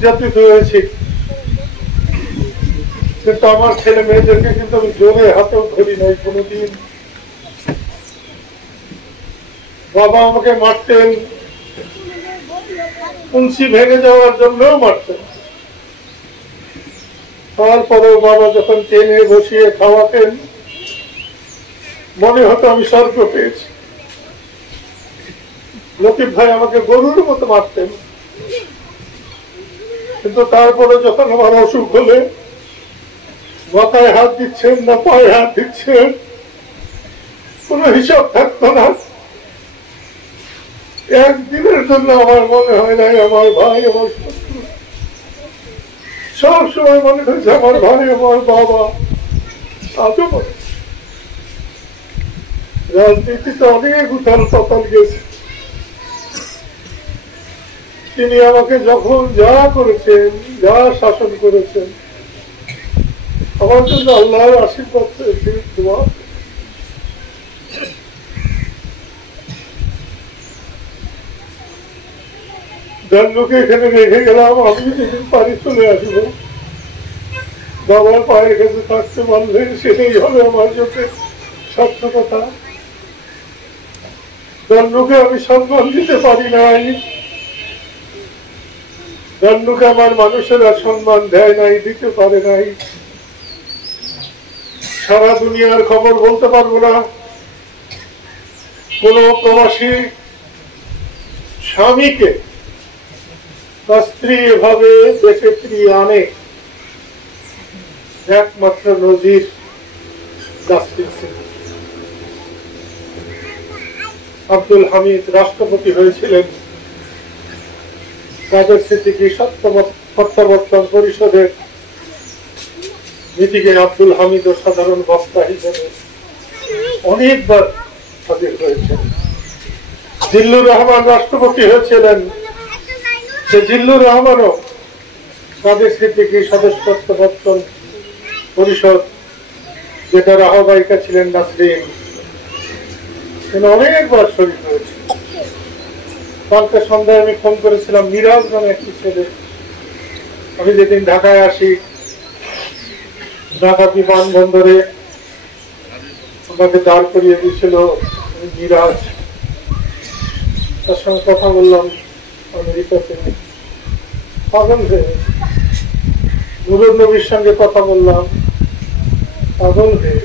নির্যাতিত হয়েছি, কিন্তু আমার ছেলে মেয়েদেরকে কিন্তু আমি জোরে হাতেও ধরি নাই কোনোদিন। বাবা আমাকে মারতেন, কুঞ্চি ভেঙে যাওয়ার জন্যও মারতেন। তারপরেও বাবা যখন টেনে বসিয়ে খাওয়াতেন মনে হতো আমি স্বর্গ পেয়েছি। লতিফ ভাই আমাকে গরুর মতো মারতেন, কিন্তু তারপরে যখন আমার অসুখ হলে মাথায় হাত দিচ্ছেন না পায়ে হাত দিচ্ছেন কোন হিসাব থাকতো না। একদিনের জন্য আমার মনে হয় নাই আমার ভাই আমার শত্রু। সব সময় মনে হয়েছে আমার ভাই আমার বাবা। আজও মনে রাজনীতিতে অনেক উথাল পাতাল গেছে, তিনি আমাকে যখন যা করেছেন, যা শাসন করেছেন, আমার জন্য আল্লাহর আশীর্বাদ পেয়েছি। দোয়া জান্নুকে এখানে রেখে গেলাম, আমি যেদিন পারি চলে আসবো। বাবার পায়ের কাছে থাকতে পারলে সেটাই হবে আমার জন্য সার্থকতা। জান্নুকে আমি সম্মান দিতে পারি নাই, জান্নুকে আমার মানুষেরা সম্মান দেয় নাই, দিতে পারে নাই। সারা দুনিয়ার খবর বলতে পারবো না কোন প্রবাসী স্বামীকে তার স্ত্রী এভাবে দেশে ফিরিয়ে আনে। একমাত্র নজির জাস্টিস সিং। আব্দুল হামিদ রাষ্ট্রপতি হয়েছিলেন, কাদের সিদ্দিকী তত্ত্বাবধান পরিষদের মিটিংয়ে আব্দুল হামিদ ও সাধারণ বক্তা হিসেবে অনেকবার হাজির হয়েছেন। জিল্লুর রহমান রাষ্ট্রপতি হয়েছিলেন, সে জিল্লুর রহমানও কাদের সিদ্দিকী তত্ত্বাবধান পরিষদ, যেটার আহ্বায়িকা ছিলেন নাসরিন, তিনি অনেকবার শরীর হয়েছে। কালকে সন্ধ্যায় আমি ফোন করেছিলাম মিরাজ নামে একটি ছেলে। আমি যেদিন ঢাকায় আসি, ঢাকা বিমানবন্দরে আমাকে দাঁড় করিয়ে দিয়েছিল মিরাজ। তার সঙ্গে কথা বললাম আমেরিকাতে, পাগল হয়ে। নুরুল নবীর সঙ্গে কথা বললাম, পাগল হয়ে।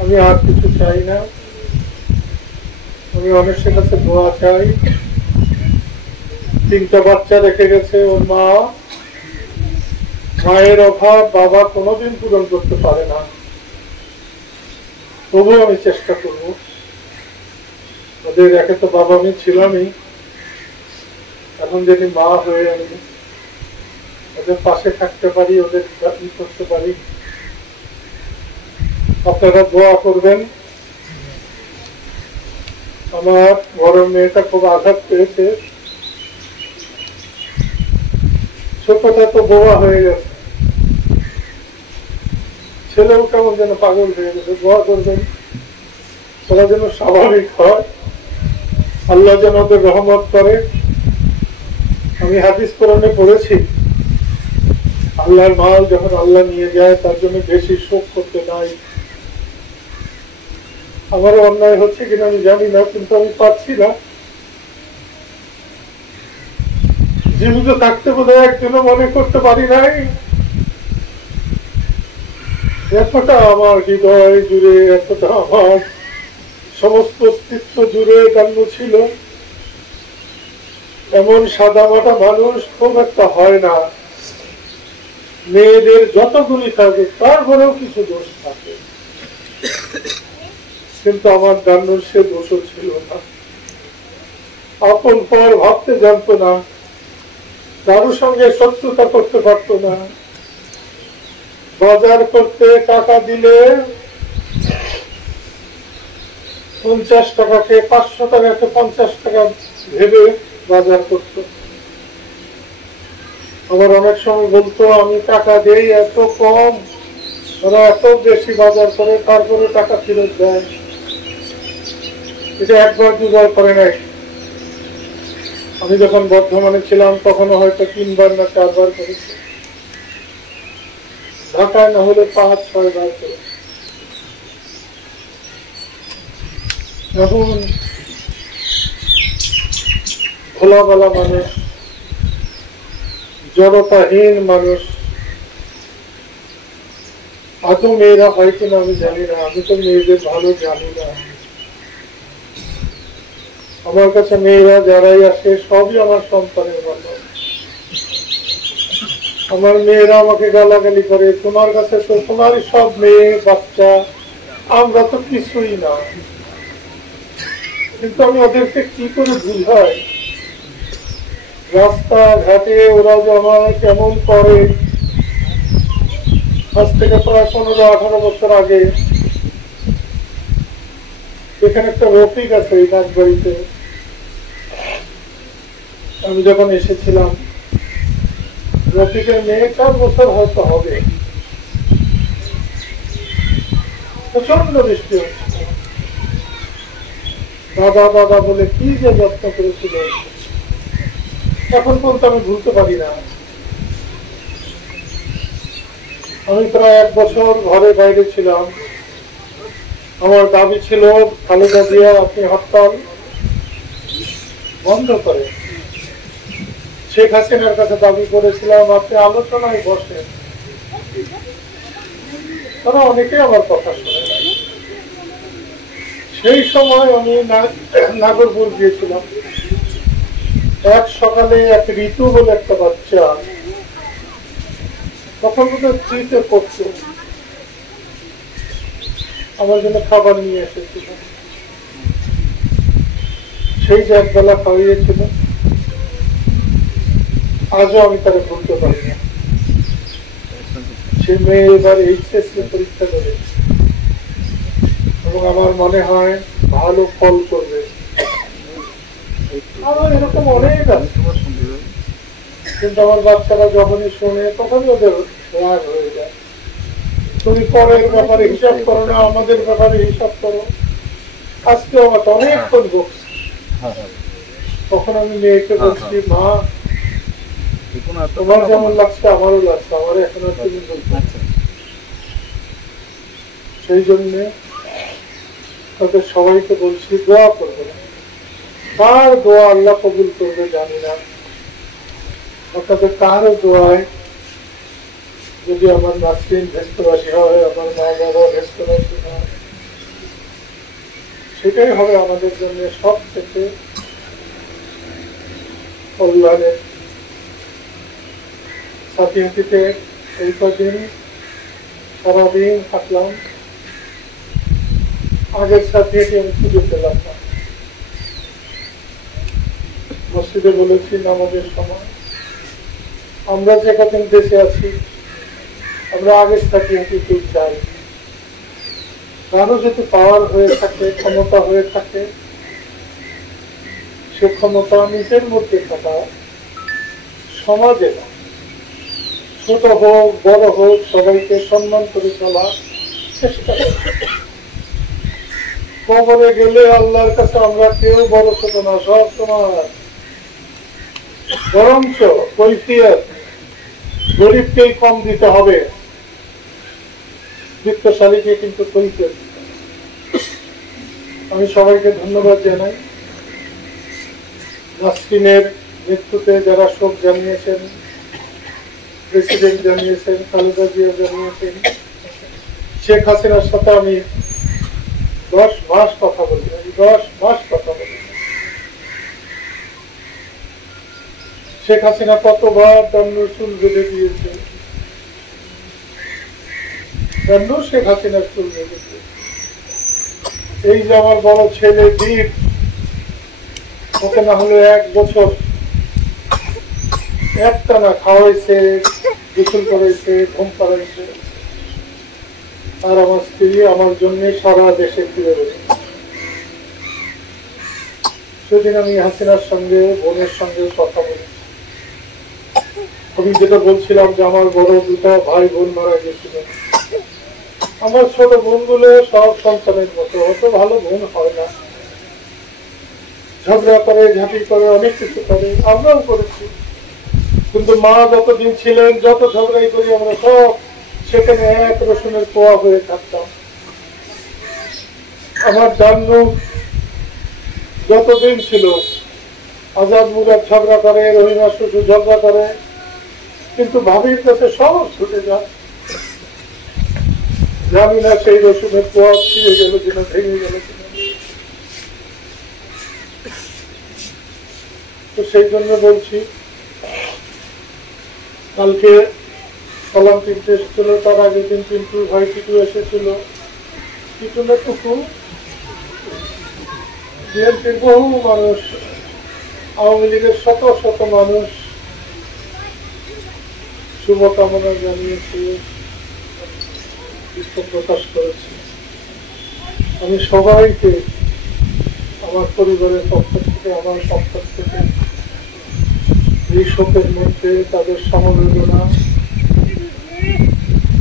আমি আর কিছু চাই না, আমি মানুষের কাছে দোয়া চাই। 3টা বাচ্চা রেখে গেছে ওর মা, মায়ের অভাব বাবা কোনোদিন পূরণ করতে পারে না। তবুও আমি চেষ্টা করব। ওদের একে তো বাবা আমি ছিলামই, এখন যদি মা হয়ে আমি ওদের পাশে থাকতে পারি, ওদের করতে পারি। আপনারা দোয়া করবেন। আমার বড় মেয়েটা খুব আঘাত পেয়েছে, ছোটটা তো বোবা হয়ে গেছে, ছেলেও কেমন যেন পাগল হয়ে গেছে। দোয়া করবেন ওরা যেন স্বাভাবিক হয়, আল্লাহ যেন ওদের রহমত করে। আমি হাদিস কোরআনে পড়েছি, আল্লাহর মাল যখন আল্লাহ নিয়ে যায় তার জন্য বেশি শোক করতে নাই। আমারও অন্যায় হচ্ছে কিনা আমি জানি না, কিন্তু আমি পারছি না। জীবিত থাকতে বোধহয় একজনও মনে করতে পারি নাই। এতটা আমার হৃদয় জুড়ে, এতটা আমার সমস্ত অস্তিত্ব জুড়ে জান্নু ছিল। এমন সাদামাটা মানুষ খুব একটা হয় না। মেয়েদের যতগুলি থাকে তারপরেও কিছু দোষ থাকে, কিন্তু আমার জান্নুর সে দোষও ছিল না। আপন পর ভাবতে জানতো না, কারোর সঙ্গে শত্রুতা করতে পারতো না। বাজার করতে টাকা দিলে 50 টাকাকে 500 টাকাকে 50 টাকা ভেবে বাজার করত। আবার অনেক সময় বলতো আমি টাকা দেই এত কম, ওরা এত বেশি বাজার করে, তারপরে টাকা ফেরত দেয়। এটা একবার দুবার করে নাই। আমি যখন বর্ধমানে ছিলাম তখনও হয়তো 3 বার না 4 বার করেছি, ঢাকায় না হলে 5-6 বার করেছি। এখন খোলামেলা মানুষ, জড়তাহীন মানুষ, আদৌ মেয়েরা হয় কিনা আমি জানি না, আমি তো মেয়েদের ভালো জানি না। আমার কাছে মেয়েরা যারাই আসে সবই আমার সন্তানের মতো। আমার মেয়েরা আমাকে গালাগালি করে, তোমার কাছে তো তোমারই সব মেয়ে বাচ্চা, আমরা তো কিছুই না। কিন্তু আমি ওদেরকে কি করে বুঝাই, রাস্তা ঘাটে ওরা যে আমার কেমন করে। আজ থেকে প্রায় 15-18 বছর আগে এখানে একটা রফিক আছে এই নাচবাড়িতে, আমি যখন এসেছিলাম, রফিকের মেয়ে 4 বছর হয়তো হবে, প্রচন্ড বৃষ্টি হচ্ছে, দাদা দাদা বলে কি যে যত্ন করেছিল, এখন পর্যন্ত আমি ভুলতে পারি না। আমি প্রায় 1 বছর ঘরে বাইরে ছিলাম। আমার দাবি ছিল খালেদা জিয়া আপনি হরতাল বন্ধ করে। শেখ হাসিনার কাছে দাবি করেছিলাম আপনি আলোচনায় বসেন। তারা অনেকে আমার কথা শুনে নাই। সেই সময় আমি নাগরপুর গিয়েছিলাম। এক সকালে এক ঋতু বলে একটা বাচ্চা, তখন বোধহয় 3-তে পড়তো, আমার জন্য খাবার নিয়ে এসেছিল। সেই যে একবেলা খাওয়িয়েছিল, আজও আমি তাকে ভুলতে পারি না। সে মেয়ে এবার এইচএসসি পরীক্ষা দেবে এবং আমার মনে হয় ভালো ফল করবে। আমার এরকম অনেক আছে, কিন্তু আমার বাচ্চারা যখনই শোনে তখনই ওদের রাগ হয়ে যায়। তুমি পরের ব্যাপারে হিসাব করো না, আমাদের ব্যাপারে হিসাব করো। আজকে আমার অনেকক্ষণ বকছি। তখন আমি মেয়েকে বলছি, মা তোমার যেমন লাগছে আমারও লাগছে, আমার এখন আর তুমি বলতে। সেই জন্য তাদের সবাইকে বলছি দোয়া করবো না, কার দোয়া আল্লাহ কবুল করবে জানি না। আপনাদের কারো দোয়ায় যদি আমার নাসরিন ভেস্তবাসী হয়, আমার মা বাবা ভেস্তবাসী হয়, সেটাই হবে আমাদের জন্য সব থেকে কল্যাণের। সাথী হাতিতে এই কদিন সারাদিন থাকলাম, আগের সাথী আমি খুঁজে পেলাম না। মসজিদে বলেছি নামাজের সময়, আমরা যে কদিন দেশে আছি আমরা আগের সাথী হাতিতেই চাই। কারো যদি পাওয়ার হয়ে থাকে, ক্ষমতা হয়ে থাকে, সে ক্ষমতা নিজের মধ্যে থাকা, সমাজে না, ছোট হোক বড় হোক সবাইকে সম্মান করে চলার চেষ্টা করবে। কবরে গেলে আল্লাহর কাছে আমরা কেউ বড় ছোট না, সব তোমার। বরঞ্চ কৈফিয়ত গরিবকেই কম দিতে হবে, বিত্তশালীকে কিন্তু কৈফিয়ত। আমি সবাইকে ধন্যবাদ জানাই। নাসরিনের মৃত্যুতে যারা শোক জানিয়েছেন, প্রেসিডেন্ট জানিয়েছেন, খালেদা জিয়া জানিয়েছেন, শেখ হাসিনার সাথে আমি 10 মাস কথা বলি, 10 মাস কথা বলি। শেখ হাসিনা কতবার দান্নুর চুল বেঁধে দিয়েছে, দান্নু শেখ হাসিনার চুল বেঁধে দিয়েছে। এই যে আমার বড় ছেলে দীপ, ওকে না হলে 1 বছর একটানা খাওয়াইছে, গোসল করাইছে, ঘুম পাড়াইছে। আর আমার স্ত্রী আমার জন্য সারা দেশে ফিরে রয়েছে। সেদিন আমি হাসিনার সঙ্গে বোনের সঙ্গে কথা বলি। আমি যেটা বলছিলাম যে আমার বড় 2টা ভাই বোন মারা গেছিল, আমার ছোট বোনগুলো সব সন্তানের মতো, অত ভালো বোন হয় না। ঝগড়া করে, ঝাঁটি করে, অনেক কিছু করে, আমরাও করেছি। কিন্তু মা যতদিন ছিলেন, যত ঝগড়াই করি আমরা সব সেখানে এক রসুনের কোয়া হয়ে থাকতাম। আমার জানু যতদিন ছিল, আজাদ মুরাদ ঝগড়া করে, রহিমা শ্বশুর ঝগড়া করে, কিন্তু ভাবির কাছে সব ছুটে যায়। জানি না সেই রসুনের কোয়া ছিঁড়ে গেল কিনা, ভেঙে গেল কিনা। তো সেই জন্য বলছি, কালকে কলাম কিনতে এসেছিল, তার আগের দিন কিন্তু ভাই টিটু এসেছিল। টিটু না টুকু, বিএনপির বহু মানুষ, আওয়ামী লীগের শত শত মানুষ শুভকামনা জানিয়েছে, প্রকাশ করেছে। আমি সবাইকে আমার পরিবারের পক্ষ থেকে, আমার পক্ষ থেকে এই শোকের মধ্যে তাদের সমবেদনা,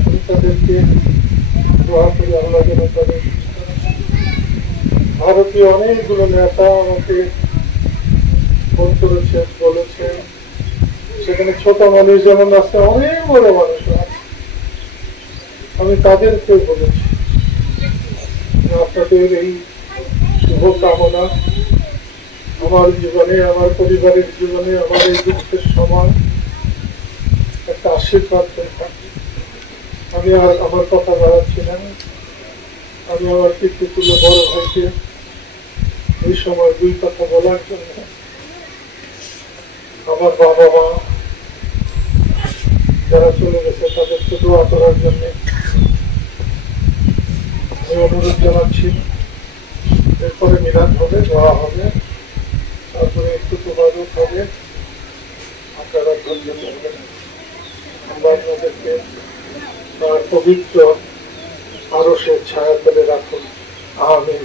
আমি তাদেরকে দোয়া করি আল্লাহ যেন তাদের। ভারতীয় অনেকগুলো নেতা আমাকে ফোন করেছেন, বলেছেন, সেখানে ছোট মানুষ যেমন আছে, অনেক বড় মানুষ আছে। আমি তাদেরকে বলেছি আপনাদের এই শুভ কামনা আমার জীবনে, আমার পরিবারের জীবনে, আমার এই দুঃখের সময় একটা আশীর্বাদ হয়ে থাকে। আমি আর আমার কথা বাড়াচ্ছি না। আমি আমার পিতৃতুল্য বড় ভাইকে এই সময় দুই কথা বলার জন্য, আমার বাবা মা যারা চলে গেছে তাদেরকে দোয়া করার জন্য আমি অনুরোধ জানাচ্ছি। এরপরে মিলাদ হবে, দোয়া হবে, তারপরে একটু তোবারক হবে। আপনারা ধৈর্য ধরবেন, আমরা আপনাদেরকে তার পবিত্র আরশের ছায়া তলে রাখুন। আমিন।